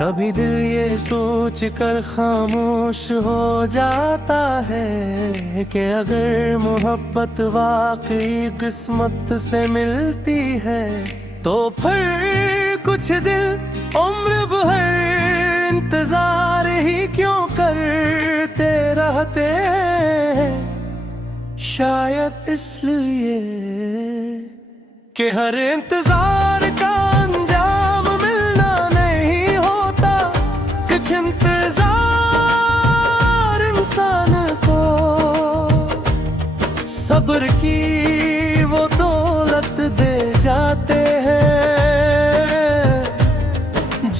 कभी दिल ये सोच कर खामोश हो जाता है कि अगर मोहब्बत वाकई किस्मत से मिलती है तो फिर कुछ दिल उम्र भर इंतजार ही क्यों करते रहते हैं। शायद इसलिए कि हर इंतजार का अंजाम मिलना नहीं होता। कुछ इंतजार इंसान को सब्र की वो दौलत दे जाते हैं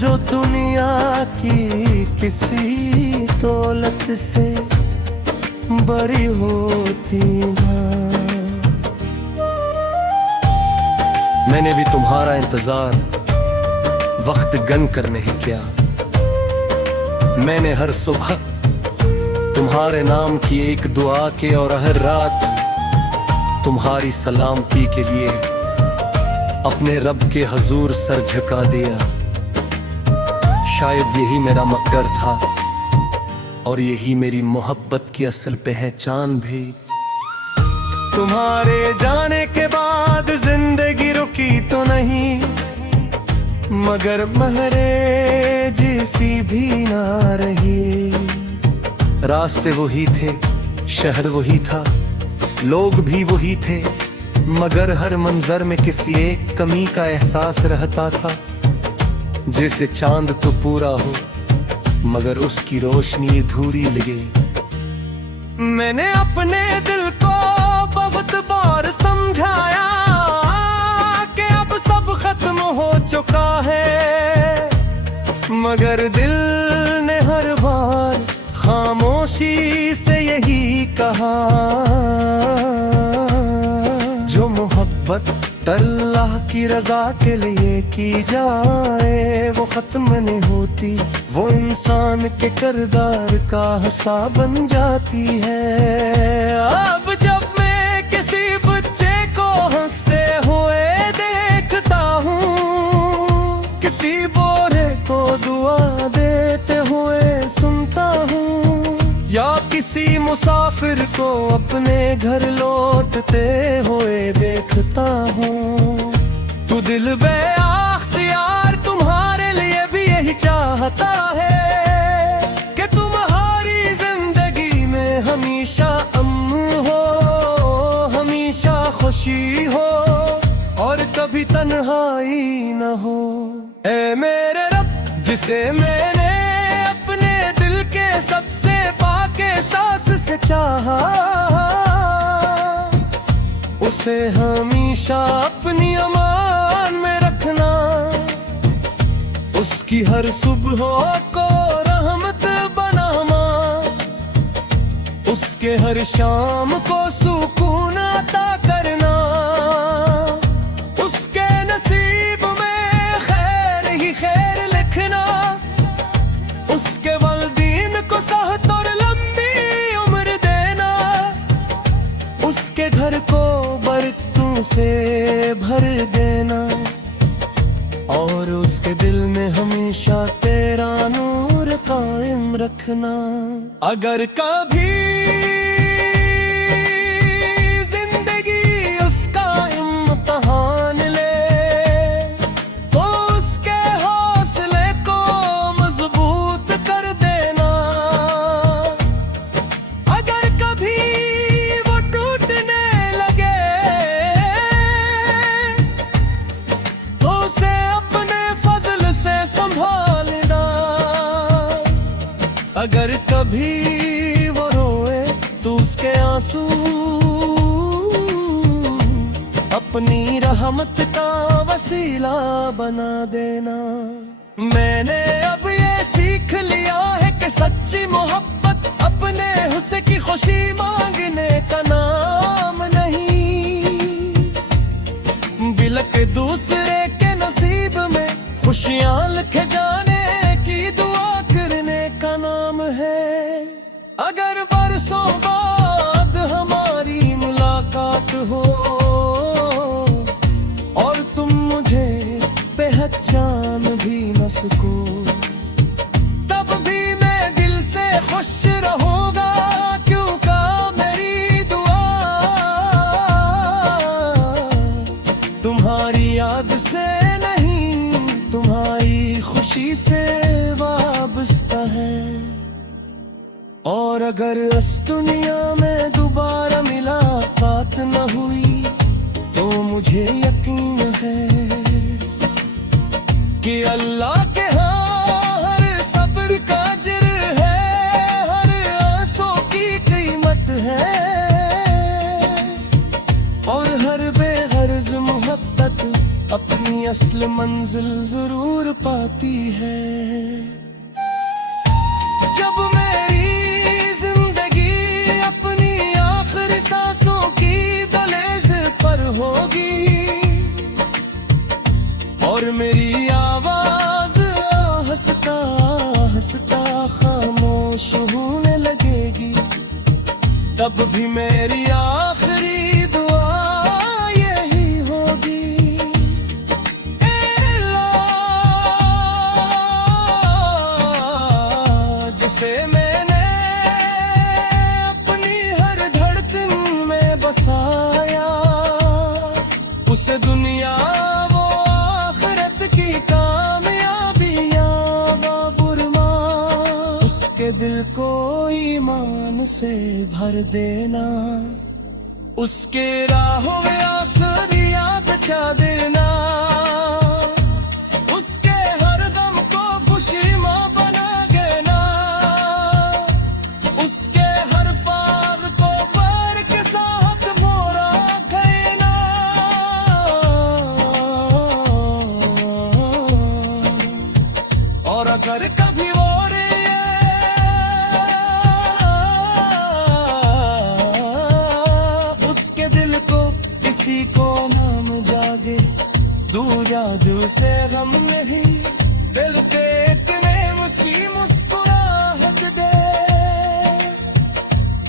जो दुनिया की किसी दौलत से बड़ी होती है। मैंने भी तुम्हारा इंतजार वक्त गन कर नहीं किया। मैंने हर सुबह तुम्हारे नाम की एक दुआ के और हर रात तुम्हारी सलामती के लिए अपने रब के हजूर सर झुका दिया। शायद यही मेरा मकसद था और यही मेरी मोहब्बत की असल पहचान भी। तुम्हारे जाने के बाद जिंदगी रुकी तो नहीं, मगर महरे जैसी भी ना रही। रास्ते वही थे, शहर वही था, लोग भी वही थे, मगर हर मंजर में किसी एक कमी का एहसास रहता था। जैसे चांद तो पूरा हो मगर उसकी रोशनी अधूरी लगे। मैंने अपने दिल को बहुत बार समझाया कि अब सब खत्म हो चुका है, मगर दिल ने हर बार खामोशी से यही कहा, जो मोहब्बत अल्लाह की रजा के लिए की जाए वो खत्म नहीं होती। वो इंसान के किरदार का हिस्सा बन जाती है। अब जब मैं किसी बच्चे को हंसते हुए देखता हूँ, किसी बोरे को दुआ देते हुए सुनता हूँ, या किसी मुसाफिर को अपने घर लौटते हुए देखता हूँ, तो दिल बेअख्तियार तुम्हारे लिए भी यही चाहता है कि तुम्हारी जिंदगी में हमेशा अमन हो, हमेशा खुशी हो और कभी तन्हाई न हो। ऐ मेरे रब जिसे मैंने अपने दिल के सबसे पाके सांस से चाहा, उसे हमेशा अपनी अमान में रखना। उसकी हर सुबह को रहमत बनाना, उसके हर शाम को सुकून अता करना। उसके नसीब में खैर ही खैर लिखना, उसके वालिदैन को सेहत और लंबी उम्र देना, उसके घर को बरकतों से भर देना और उसके दिल में हमेशा तेरा नूर कायम रखना। अगर कभी जिंदगी उसका इम्तिहान ले तो उसके हौसले को मजबूत कर देना। अगर कभी वो टूटने लगे तो उसे अपने फजल से संभालना। अगर कभी वो रोए तो उसके आंसू अपनी रहमत का वसीला बना देना। मैंने अब ये सीख लिया है कि सच्ची मोहब्बत अपने हुस्न की खुशी मांगने का नाम नहीं, बल्कि दूसरे के नसीब में खुशियां लिखे जाने की दुआ करने का नाम है। अगर बरसों बाद हमारी मुलाकात हो और तुम मुझे पहचान भी न सको और अगर इस दुनिया में दोबारा मुलाकात न हुई तो मुझे यकीन है कि अल्लाह के हाँ हर सब्र का अज्र है, हर आंसू की कीमत है, और हर बेगर्ज मोहब्बत अपनी असल मंजिल जरूर पाती है। जब मेरी जिंदगी अपनी आखिरी सांसों की दहलीज पर होगी और मेरी आवाज हंसता हंसता खामोश होने लगेगी, तब भी मेरी आखिरी दुआ यही होगी, जिसे मैंने अपनी हर धड़कन में बसाया, उसे दुनिया वो आखिरत की कामयाबियां बाफुरमा, उसके दिल को ईमान से भर देना, उसके राहों में आसरिया बचा देना, उसके हर दम को खुशीमा बना देना, उसके हर ख्वाब को बार के साथ मोरा देना, और अगर कभी वो किसी को नाम जागे दूर या दूर से गम नहीं, दिल पे इतने मुस्कुराहट दे,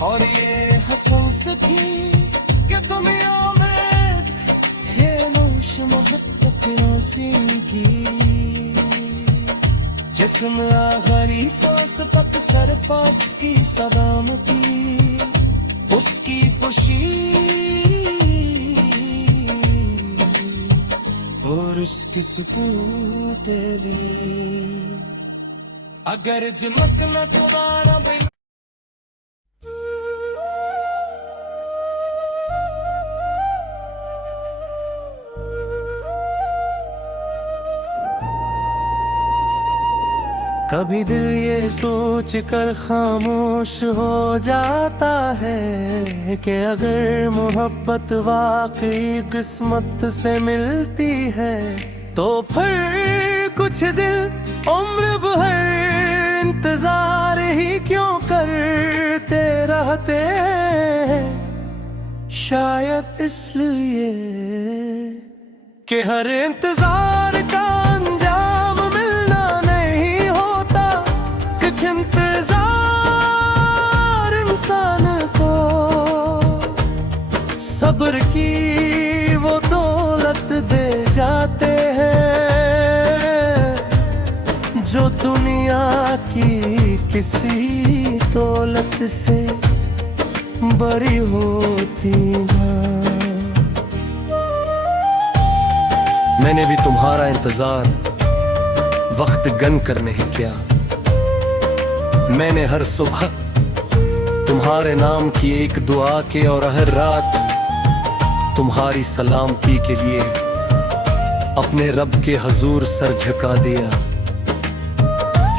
और ये हंस की कि दुनिया में खामोश मोहब्बत रोसीगी, जिस्म आखिरी सांस तक सरफास की सलामती, उसकी खुशी और उसकी सुकून तेरे, अगर चमकना दोबारा कभी दिल ये सोच कर खामोश हो जाता है कि अगर मोहब्बत वाकई किस्मत से मिलती है तो फिर कुछ दिल उम्र भर इंतजार ही क्यों करते रहते हैं, शायद इसलिए कि हर इंतजार का अंजाम मिलना नहीं होता, कुछ इंतजार इंसान को सब्र की वो दौलत दे जाते हैं जो दुनिया की किसी दौलत से बड़ी होती है। मैंने भी तुम्हारा इंतजार वक्त गन कर नहीं किया, मैंने हर सुबह तुम्हारे नाम की एक दुआ के और हर रात तुम्हारी सलामती के लिए अपने रब के हजूर सर झुका दिया।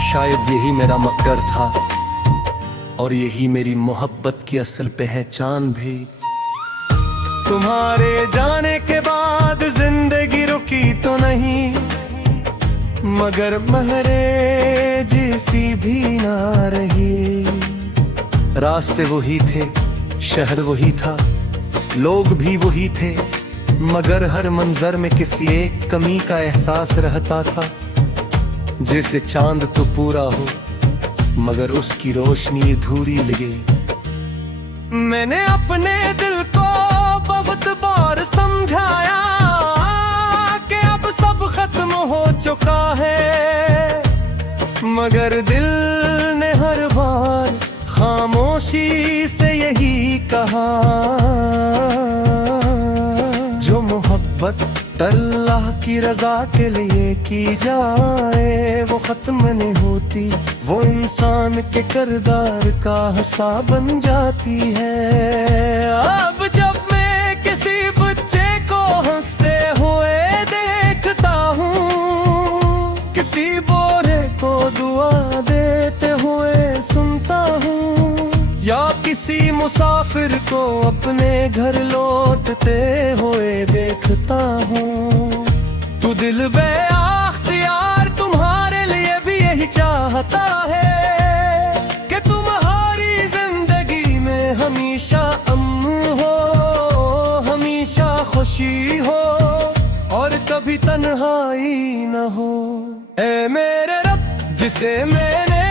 शायद यही मेरा मकसद था और यही मेरी मोहब्बत की असल पहचान भी। तुम्हारे जाने के बाद जिंदगी रुकी तो नहीं, मगर महरे जैसी भी ना रही। रास्ते वही थे, शहर वही था, लोग भी वही थे, मगर हर मंजर में किसी एक कमी का एहसास रहता था। जैसे चांद तो पूरा हो मगर उसकी रोशनी अधूरी लगे। मैंने अपने दिल को बहुत बार समझाया कि अब सब खत्म हो चुका है, मगर दिल ने हर बार खामोशी से यही कहा, जो मोहब्बत अल्लाह की रजा के लिए की जाए वो खत्म नहीं होती, वो इंसान के किरदार का हिस्सा बन जाती है। अब जब मैं किसी बच्चे को हंसते हुए देखता हूँ, किसी बोरे को दुआ देते हुए सुनता हूँ, या किसी मुसाफिर को अपने घर लौटते हुए देखता हूँ, तो दिल बेअख्तियार तुम्हारे लिए भी यही चाहता है कि तुम्हारी जिंदगी में हमेशा अमन हो, हमेशा खुशी हो और कभी तन्हाई न हो। ऐ मेरे रब, जिसे मैंने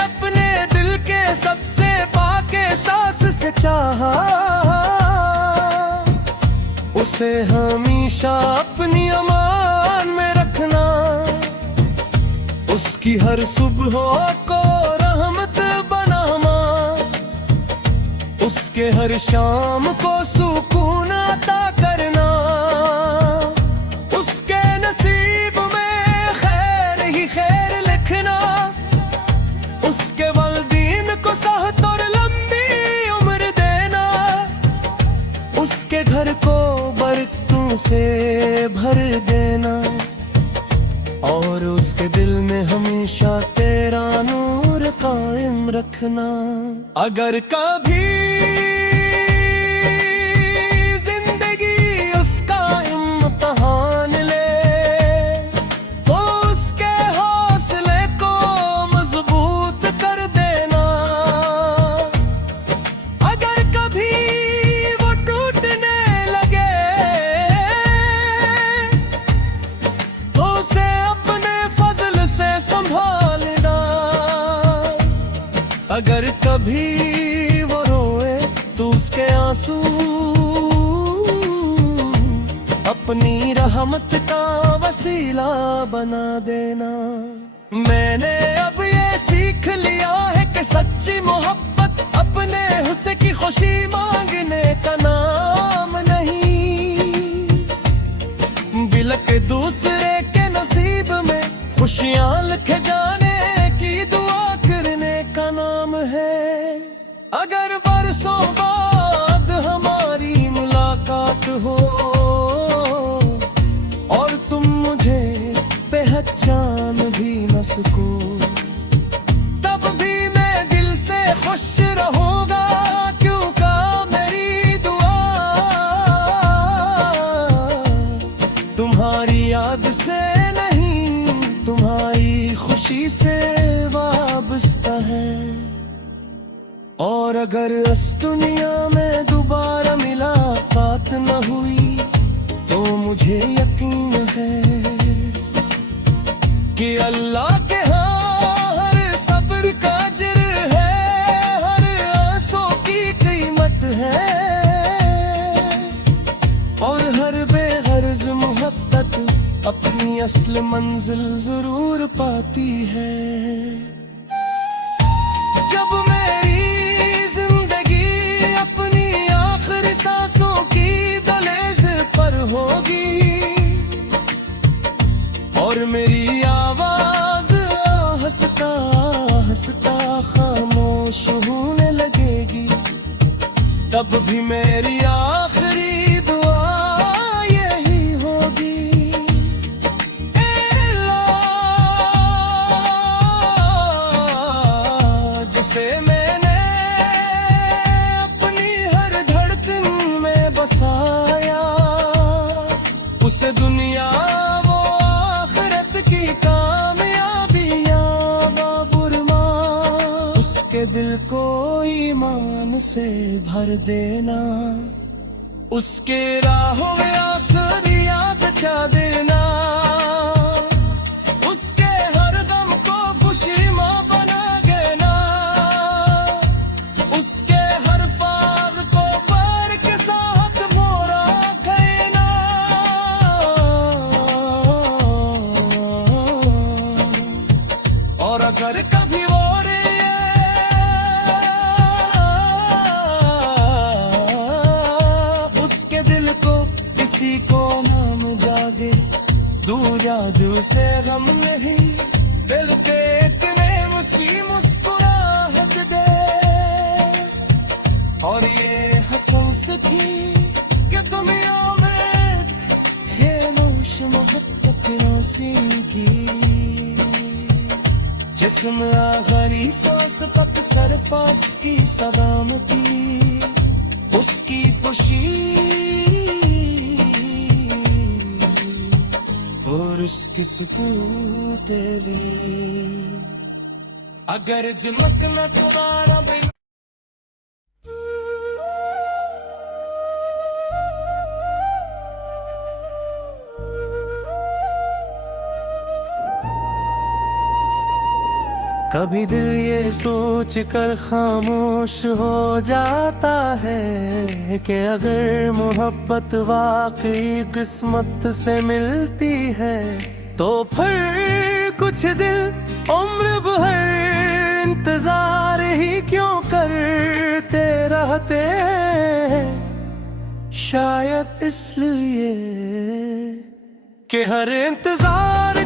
अपने दिल के सबसे पाके सांस से चाहा, उसे हमेशा अपनी अमान में रखना। उसकी हर सुबह को रहमत बनाना, उसके हर शाम को सुकून अता करना। उसके नसीब में खैर ही खैर लिखना, उसके वालिदैन को सेहत और लंबी उम्र देना, उसके घर को बरकतों से भर देना, और उसके दिल में हमेशा तेरा नूर कायम रखना। अगर कभी जिंदगी उसका इम्तिहान ले, तो उसके हौसले को मजबूत कर देना। अगर कभी वो टूटने लगे, तो उसे अपने फजल से संभालना। अगर कभी वो रोए, तो उसके आंसू अपनी रहमत का वसीला बना देना। मैंने अब ये सीख लिया है कि सच्ची मोहब्बत अपने हुस्न की खुशी मांगने का नाम नहीं, बल्कि दूसरे के नसीब में खुशियां लिखे जाने की दुआ करने का नाम है। अगर बरसों बाद हमारी मुलाकात हो और तुम मुझे पहचान भी न सको, तब भी मैं दिल से खुश रहूंगा, क्योंकि मेरी दुआ तुम्हारी याद से नहीं, तुम्हारी खुशी से वाबस्ता है। और अगर इस दुनिया में दोबारा मुलाकात न हुई, तो मुझे यकीन है कि अल्लाह के हाँ हर सब्र का अज्र है, हर आंसू की कीमत है, और हर बेगर्ज मोहब्बत अपनी असल मंजिल जरूर पाती है। जब मेरी जिंदगी अपनी आखिरी सांसों की दहलीज पर होगी, और मेरी आवाज हंसता हंसता खामोश होने लगेगी, तब भी मेरी आखिरी दुआ यही होगी। जिसे मैंने अपनी हर धड़कन में बसाया, उसे दुनिया वो आखिरत की कामयाबियां बाफुरमा। उसके दिल को ईमान से भर देना, उसके राहों में आंसुरिया बचा देना, उसके हर गम को खुशी मां बना देना, उसके हर ख्वाब को बार के साथ मोरा देना। और अगर कभी वो उसके दिल को किसी को नाम जागे, दूर या दूर से गम नहीं, दिल के इतने मुसीबत नई मुस्कुराहट दे और ये हंस की कि दुनिया में ये नौश मोहब्बत की जिस्म आखिरी सांस तक सरफास की सलामती उसकी खुशी और उसकी सुकून तेरे अगर झलकना दोबारा कभी दिल ये सोच कर खामोश हो जाता है कि अगर मोहब्बत वाकई किस्मत से मिलती है तो फिर कुछ दिल उम्र भर इंतजार ही क्यों करते रहते हैं। शायद इसलिए कि हर इंतजार